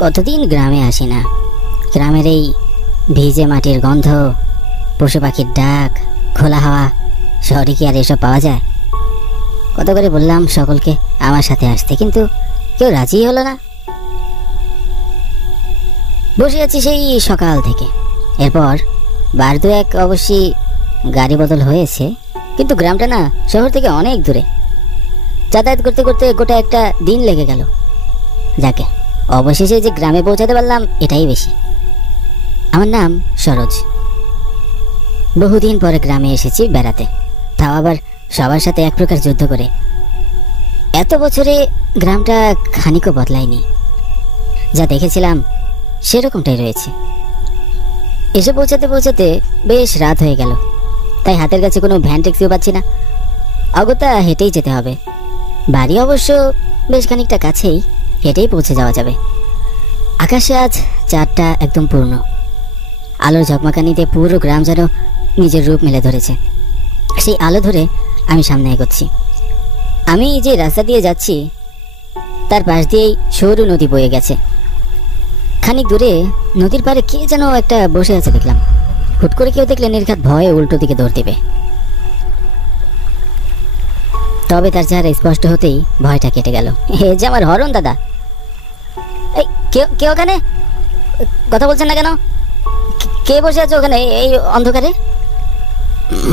কতদিন গ্রামে আসি না। গ্রামের এই ভিজে মাটির গন্ধ, পশু পাখির ডাক, খোলা হাওয়া, শহরে কি আর এসব পাওয়া যায়? কত করে বললাম সকলকে আমার সাথে আসতে, কিন্তু কেউ রাজি হলো না। বসে আছি সেই সকাল থেকে। এরপর বার দু এক অবশ্যই গাড়ি বদল হয়েছে, কিন্তু গ্রামটা না শহর থেকে অনেক দূরে। যাতায়াত করতে করতে গোটা একটা দিন লেগে গেল। যাকে অবশেষে যে গ্রামে পৌঁছাতে পারলাম এটাই বেশি। আমার নাম সরোজ। বহুদিন পরে গ্রামে এসেছি বেড়াতে, তাও আবার সবার সাথে এক প্রকার যুদ্ধ করে। এত বছরে গ্রামটা খানিকও বদলায়নি, যা দেখেছিলাম সেরকমটাই রয়েছে। এসে পৌঁছাতে পৌঁছাতে বেশ রাত হয়ে গেল, তাই হাতের কাছে কোনো ভ্যান ট্যাক্সিও পাচ্ছি না। অগত্যা হেঁটেই যেতে হবে। বাড়ি অবশ্য বেশ খানিকটা কাছেই, হেঁটেই পৌঁছে যাওয়া যাবে। আকাশে আজ চাঁদটা একদম পূর্ণ। আলোর ঝকমাকানিতে পুরো গ্রাম যেন নিজের রূপ মেলে ধরেছে। সেই আলো ধরে আমি সামনে এগোচ্ছি। আমি যে রাস্তা দিয়ে যাচ্ছি তার পাশ দিয়েই সরু নদী বয়ে গেছে। খানিক দূরে নদীর পাড়ে কে যেন একটা বসে আছে দেখলাম। হুট করে কেউ দেখলে নির্ঘাত ভয়ে উল্টো দিকে দৌড় দিবে। তবে তার চেহারা স্পষ্ট হতেই ভয়টা কেটে গেল। এ যে আমার হরণ দাদা। এই কে ওখানে? কথা বলছেন না কেন? কে বসে আছে ওখানে এই অন্ধকারে?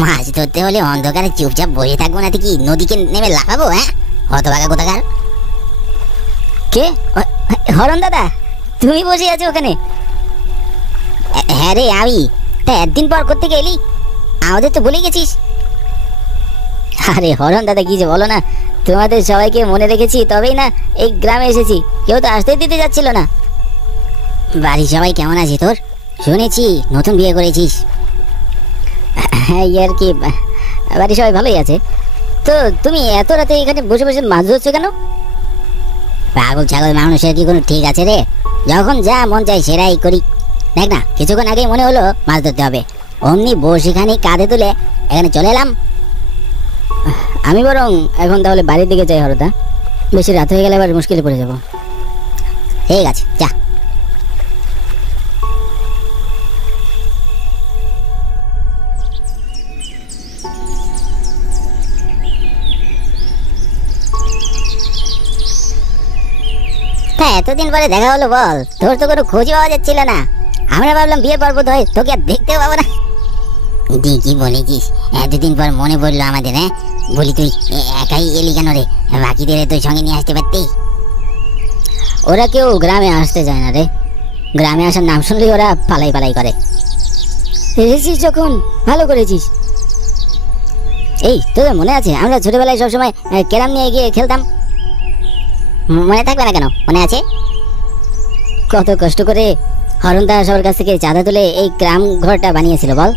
মাছ ধরতে হলে অন্ধকারে চুপচাপ বসে থাকবো না, কি নদীকে নেমে লাফাবো? হ্যাঁ, হতভাগা কোথাকার। কে? হরণ দাদা, তুমি বসে আছো ওখানে? হ্যাঁ রে, আমি। তা একদিন পর কোত্থেকে এলি? আমাদের তো ভুলে গেছিস। আরে হরণ দাদা, কি যে বলো না, তোমাদের সবাইকে মনে রেখেছি তবেই না এই গ্রামে এসেছি। কেউ তো আসতে দিতে যাচ্ছিল না। বাড়ির সবাই কেমন আছে তোর? শুনেছি নতুন বিয়ে করেছিস। হ্যাঁ, আর কি, বাড়ির সবাই ভালোই আছে। তো তুমি এত রাতে এখানে বসে বসে মাছ ধরছো কেন? পাগল ছাগল মানুষের কি কোনো ঠিক আছে রে? যখন যা মন চাই সেটাই করি। দেখ না, কিছুক্ষণ আগেই মনে হলো মাছ ধরতে হবে, অমনি বসিখানি কাঁধে তুলে এখানে চলে এলাম। আমি বরং এখন তাহলে বাড়ির দিকে যাই হরদা, বেশি রাত হয়ে গেলে আবার মুশকিলে পড়ে যাব। ঠিক আছে, যা। এতদিন পরে দেখা হলো, বল। তোর তো কোনো খোঁজ পাওয়া যাচ্ছিল না। আমরা ভাবলাম বিয়ে পর্ব হয়, তোকে আর দেখতেও পাবো না। কি বলেছিস? এতদিন পর মনে পড়লো আমাদের। হ্যাঁ, বলি তুই একাই এলি কেন রে? বাকিদের তুই সঙ্গে নিয়ে আসতে পারতি। ওরা কেউ গ্রামে আসতে যায় না রে। গ্রামে আসার নাম শুনলেই ওরা পালাই পালাই করে। এসেছিস যখন ভালো করেছিস। এই তোদের মনে আছে আমরা ছোটবেলায় সবসময় ক্যারাম নিয়ে গিয়ে খেলতাম? মনে থাকবে না কেন? মনে আছে। কত কষ্ট করে হরণদা সবার কাছ থেকে চাঁদা তুলে এই গ্রাম ঘরটা বানিয়েছিল, বল।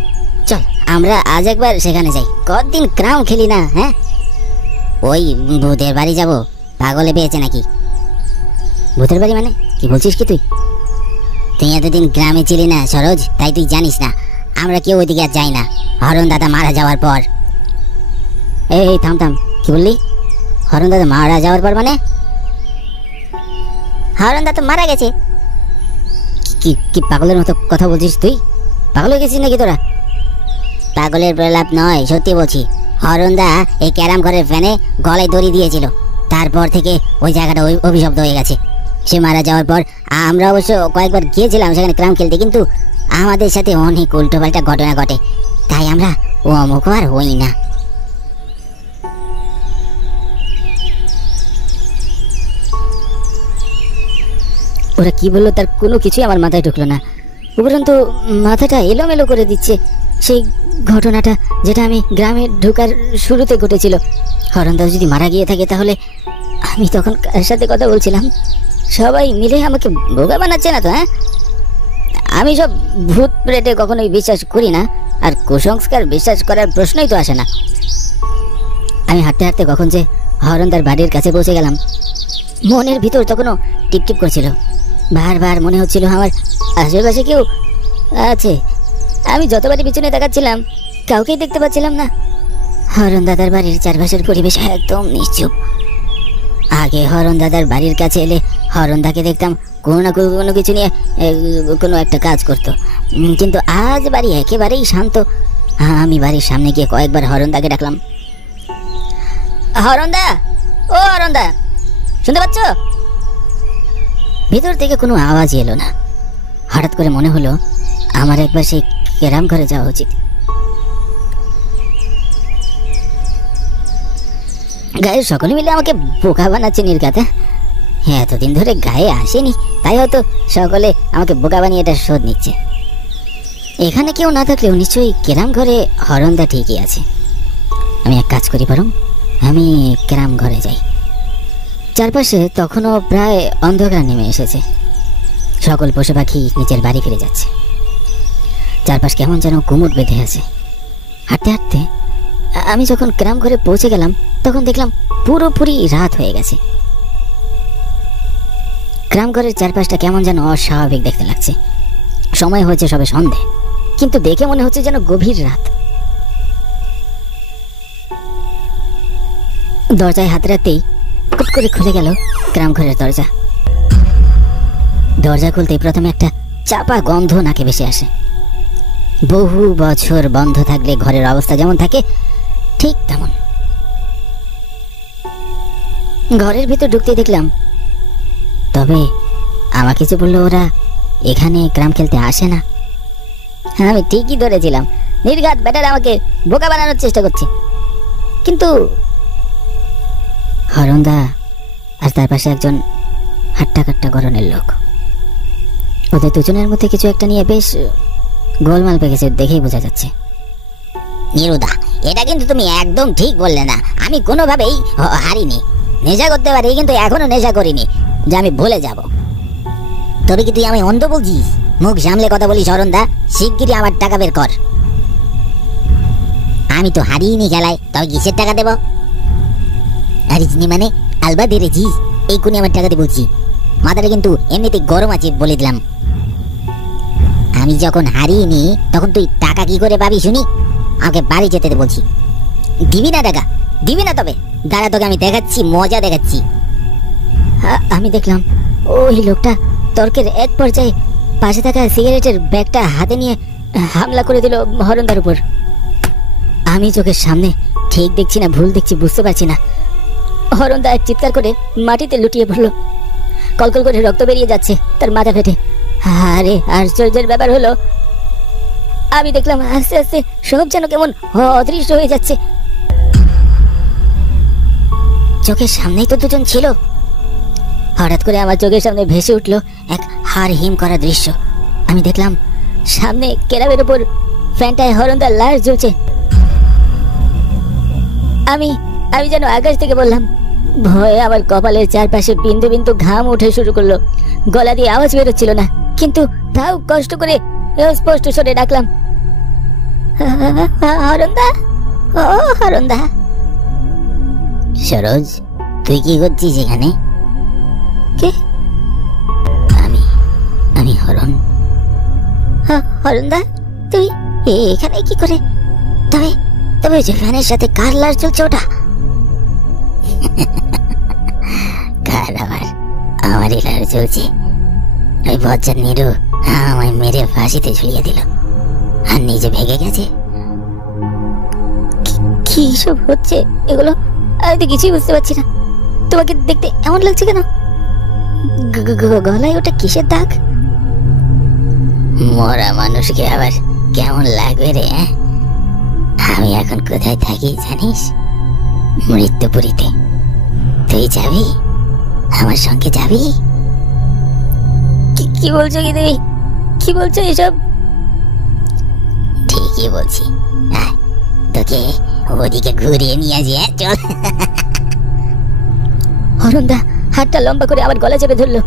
চল আমরা আজ একবার সেখানে যাই। কতদিন গ্রাম খেলি না। হ্যাঁ, ওই ভূতের বাড়ি যাব? পাগলে পেয়েছে নাকি? ভূতের বাড়ি মানে কি বলছিস কি তুই? তুই এতদিন গ্রামে ছিলি না সরোজ, তাই তুই জানিস না। আমরা কেউ ওইদিকে আর যাই না হরণ দাদা মারা যাওয়ার পর। এই থাম থাম, কি বললি? হরণ দাদা মারা যাওয়ার পর মানে? হরণ দাদা মারা গেছে। কি কি পাগলের মতো কথা বলছিস তুই? পাগল হয়ে গেছিস নাকি তোরা? পাগলের প্রলাপ নয়, সত্যি বলছি। হরণদা এই ক্যারাম ঘরের ফ্যানে গলায় দড়ি দিয়েছিল, তারপর থেকে ওই জায়গাটা অভিশপ্ত হয়ে গেছে। সে মারা যাওয়ার পর আমরা অবশ্য কয়েকবার গিয়েছিলাম সেখানে ক্যারাম খেলতে, কিন্তু আমাদের সাথে অনেক উল্টোপাল্টা ঘটনা ঘটে, তাই আমরা ও অমুখ আর হই না। ওরা কি বললো তার কোনো কিছুই আমার মাথায় ঢুকলো না। উপরন্তু মাথাটা এলোমেলো করে দিচ্ছে সেই ঘটনাটা, যেটা আমি গ্রামে ঢোকার শুরুতে ঘটেছিল। হরণদাস যদি মারা গিয়ে থাকে, তাহলে আমি তখন কার সাথে কথা বলছিলাম? সবাই মিলে আমাকে বোকা বানাচ্ছে না তো? হ্যাঁ, আমি সব ভূত প্রেতে কখনোই বিশ্বাস করি না, আর কুসংস্কার বিশ্বাস করার প্রশ্নই তো আসে না। আমি হাঁটতে হাঁটতে কখন যে হরণদার বাড়ির কাছে পৌঁছে গেলাম। মনের ভিতর তখনও টিপটিপ করছিল। বারবার মনে হচ্ছিল আমার আশেপাশে কেউ আছে। আমি যতবারই পিছনে তাকাচ্ছিলাম, কাউকেই দেখতে পাচ্ছিলাম না। হরণ দাদার বাড়ির চারপাশের পরিবেশ একদম নিশ্চুপ। আগে হরণ দাদার বাড়ির কাছে এলে হরণদাকে দেখতাম কোনো না কোনো কিছু নিয়ে কোনো একটা কাজ করতো, কিন্তু আজ বাড়ি একেবারেই শান্ত। আমি বাড়ির সামনে গিয়ে কয়েকবার হরণদাকে ডাকলাম, হরণদা, ও হরণদা, শুনতে পাচ্ছ? ভিতর থেকে কোনো আওয়াজই এলো না। হঠাৎ করে মনে হলো আমার একবার সেই ক্যারাম ঘরে যাওয়া উচিত। গায়ের সকলে মিলে আমাকে বোকা বানাচ্ছে নির্ঘাত। এতদিন ধরে গায়ে আসেনি, তাই হয়তো সকলে আমাকে বোকা বানিয়ে এটা শোধ নিচ্ছে। এখানে কেউ না থাকলেও নিশ্চয়ই ক্যারাম ঘরে হরণদা ঠিকই আছে। আমি এক কাজ করি, বরং আমি ক্যারাম ঘরে যাই। চারপাশে তখনও প্রায় অন্ধকার নেমে এসেছে। সকল পশু পাখি নিজের বাড়ি ফিরে যাচ্ছে। চারপাশ কেমন যেন কুমুট বেঁধে আছে। হাঁটতে হাঁটতে আমি যখন ক্যারাম ঘরে পৌঁছে গেলাম, তখন দেখলাম পুরোপুরি রাত হয়ে গেছে। ক্যারাম ঘরের চারপাশটা কেমন যেন অস্বাভাবিক দেখতে লাগছে। সময় হয়েছে সবে সন্ধে, কিন্তু দেখে মনে হচ্ছে যেন গভীর রাত। দরজায় হাত রাখতেই কুট করে খুলে গেল ক্যারাম ঘরের দরজা। দরজা খুলতেই প্রথমে একটা চাপা গন্ধ নাকে ভেসে আসে। বহু বছর বন্ধ থাকলে ঘরের অবস্থা যেমন থাকে ঠিক তেমন। ঘরের ভিতর ঢুকতে দেখলাম, তবে আমাকে যে বললো ওরা এখানে ক্যারাম খেলতে আসে না। আমি ঠিকই ধরেছিলাম, নির্ঘাত ব্যাটারা আমাকে বোকা বানানোর চেষ্টা করছে। কিন্তু হরণদা আর তার পাশে একজন হাট্টা কাট্টা গরনের লোক, ওদের দুজনের মধ্যে কিছু একটা নিয়ে বেশ গোলমাল পেকেছে, দেখেই বোঝা যাচ্ছে। নিরুদা, এটা কিন্তু তুমি একদম ঠিক বললে না। আমি কোনোভাবেই হারিনি। নেশা করতে পারি, কিন্তু এখনো নেশা করিনি যে আমি ভুলে যাব। তবে কি তুই আমি অন্ধ বলছিস? মুখ সামলে কথা বলিস হরণদা, শিগগিরই আমার টাকা বের কর। আমি তো হারিয়েনি খেলায়, তবে কিসের টাকা দেব? হারিসনি মানে আলবা ধরেছিস, এই কোণে আমার টাকা দিয়ে বলছি। মাথাটা কিন্তু এমনিতে গরম আছে বলে দিলাম। আমি যখন হারিয়েনি তখন তুই টাকা কি করে পাবি শুনি? আমাকে বাড়ি যেতে দে বলছি। দিবি না টাকা? দিবি না? তবে দাঁড়া, তোকে আমি দেখাচ্ছি, মজা দেখাচ্ছি। আমি দেখলাম ওই লোকটা তর্কের এক পর্যায়ে পাশে থাকা সিগারেটের ব্যাগটা হাতে নিয়ে হামলা করে দিল হরণদার উপর। আমি চোখের সামনে ঠিক দেখছি না ভুল দেখছি বুঝতে পারছি না। হরণদা এক চিৎকার করে মাটিতে লুটিয়ে পড়লো। কলকল করে রক্ত বেরিয়ে যাচ্ছে তার মাথা ফেটে। আরে আশ্চর্যের ব্যাপার হলো, আমি দেখলাম আস্তে আস্তে সব যেন কেমন অদৃশ্য হয়ে যাচ্ছে। চোখের সামনেই তো দুজন ছিল। হঠাৎ করে আমার চোখের সামনে ভেসে উঠলো এক হাড় হিম করা দৃশ্য। আমি দেখলাম সামনে কেরাবের উপর ফ্যানটায় হরণদার লাশ জ্বলছে। আমি আমি যেন আকাশ থেকে বললাম। ভয়ে আমার কপালের চারপাশে বিন্দু বিন্দু ঘাম উঠে শুরু করলো। গলা দিয়ে আওয়াজ বেরোচ্ছিল না, কিন্তু তাও কষ্ট করে স্পষ্ট স্বরে ডাকলাম, হরণদা, ও হরণদা। সরোজ, তুই কি করছিস এখানে? কে? আমি আমি হরণ। হরণদা, তুই এখানে কি করে? তবে তবে যে ফ্যানের সাথে কার লাশ চলছে ওটা? কার আবার? আমারই লাশ চলছে। ওই বজ্জাত নিরু আমায় মেরে ফাঁসিতে ঝুলিয়ে দিল আর নিজে ভেগে গেছে। কি সব হচ্ছে এগুলো? আমি তো কিছুই বুঝতে পারছি না। তোমাকে দেখতে এমন লাগছে কেন? গলায় ওটা কিসের দাগ? মরা মানুষকে আবার কেমন লাগবে রে? আমি এখন কোথায় থাকি জানিস? মৃত্যুপুরীতে। তুই যাবি? আমার সঙ্গে যাবি? কি বলছো কি তুমি? কি বলছো এসব? ঠিকই বলছি। তোকে ওদিকে ঘুরিয়ে নিয়ে আসি। চল। হরণদা হাতটা লম্বা করে আমার গলা চেপে ধরলো,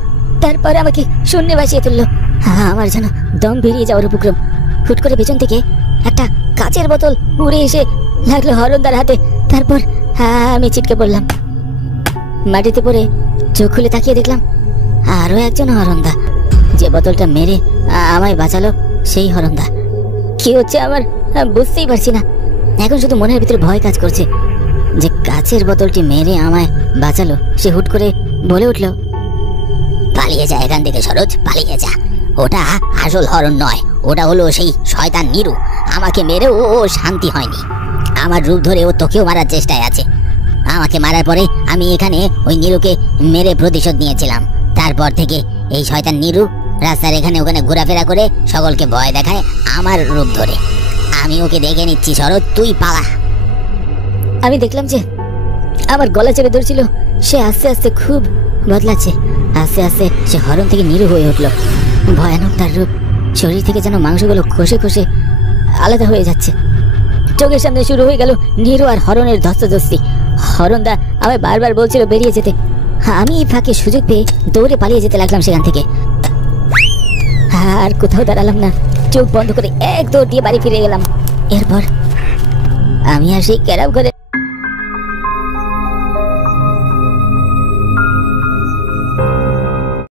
তারপরে আমাকে শূন্যে ভাসিয়ে তুললো। আমার যেন দম বেরিয়ে যাওয়ার উপক্রম। হুট করে পেছন থেকে একটা কাচের বোতল উড়ে এসে লাগলো হরণদার হাতে। তারপর আমি ছিটকে পড়লাম। মাটিতে পড়ে চোখ খুলে তাকিয়ে দেখলাম আরো একজন হরণদা। যে বোতলটা মেরে আমায় বাঁচালো সেই হরণদা। কি হচ্ছে আমার বুঝতেই পারছি না। এখন শুধু মনের ভিতরে ভয় কাজ করছে যে কাচের বোতলটি মেরে আমায় বাঁচালো সে হুট করে বলে উঠল, পালিয়ে যা এখান থেকে সরোজ, পালিয়ে যা। ওটা আসল হরণ নয়, ওটা হলো সেই শয়তান নীরু। আমাকে মেরে ও শান্তি হয়নি। আমার রূপ ধরে ও তোকেও মারার চেষ্টায় আছে। আমাকে মারার পরে আমি এখানে ওই নীরুকে মেরে প্রতিশোধ নিয়েছিলাম। তারপর থেকে এই শয়তান নীরু রাস্তার এখানে ওখানে ঘোরাফেরা করে সকলকে ভয় দেখায় আমার রূপ ধরে। আমি ওকে দেখে নিচ্ছি সরোজ, তুই পালা। আমি দেখলাম যে আমার গলা চেপে ধরছিল, সে আস্তে আস্তে খুব বদলাচ্ছে। আস্তে আস্তে সে হরণ থেকে নীরু হয়ে উঠল। ভয়ানক তার রূপ, শরীর থেকে যেন মাংসগুলো খসে খসে আলাদা হয়ে যাচ্ছে। চোখের সামনে শুরু হয়ে গেল নীরু আর হরণের ধস্তাধস্তি। হরণদা আমায় বারবার বলছিল বেরিয়ে যেতে। আমি এই ফাঁকে সুযোগ পেয়ে দৌড়ে পালিয়ে যেতে লাগলাম সেখান থেকে। আর কোথাও দাঁড়ালাম না, চোখ বন্ধ করে এক দৌড় দিয়ে বাড়ি ফিরে গেলাম। এরপর আমি আর সেই ক্যারাম ঘরে